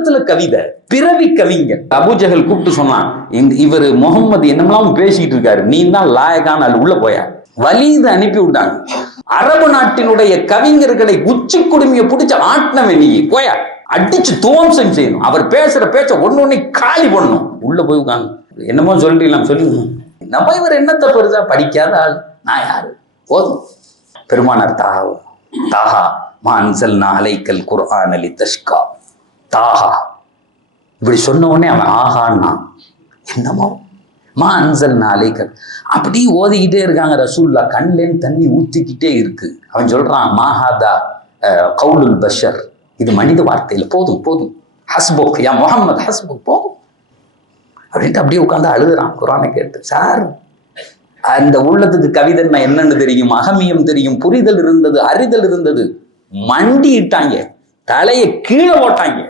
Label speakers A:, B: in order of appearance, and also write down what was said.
A: உள்ளத்துல கவிதை பிறவி கவிங்க அபுஜகல் கூப்பிட்டு சொன்னான் இவர் முகம்மது என்னமெல்லாம் பேசிட்டு இருக்காரு? நீ தான் லாயகான அது உள்ள போயா? வலிது அனுப்பி விட்டாங்க. அரபு நாட்டினுடைய கவிஞர்களை உச்சி குடுமிய பிடிச்ச ஆட்டினவன் நீ. போயா? அடிச்சு துவம்சம் செய்யணும். அவர் பேசுற பேச்ச ஒன்னு ஒண்ணு காலி பண்ணும். உள்ள போய் உட்காந்து என்னமோ சொல்லிடலாம் சொல்லுங்க. நம்ம இவர் என்னத்தை பெருசா படிக்காத ஆள்? நான் யாரு? போதும். பெருமானார் தாகா தாகா மான்சல் நாளைக்கல் குர்ஆன் அலி தஷ்கா. இப்படி சொன்ன உடனே அவன் ஆஹான்னா என்னமோ? மா அன்சல் நாளைகள் அப்படி ஓதிக்கிட்டே இருக்காங்க ரசூல்லா கண்லேன்னு தண்ணி ஊத்திக்கிட்டே இருக்கு. அவன் சொல்றான் மாஹாதா கவுலுல் பஷர். இது மனித வார்த்தையில் போதும் போதும். ஹஸ்புக் யா முகமது ஹஸ்புக் போதும். அப்படின்ட்டு அப்படியே உட்காந்து அழுகுறான் குரானை கேட்டு. சார் அந்த உள்ளத்துக்கு கவிதைன்னா என்னன்னு தெரியும்? அகமியம் தெரியும். புரிதல் இருந்தது அறிதல் இருந்தது. மண்டிட்டாங்க தலையை கீழே போட்டாங்க.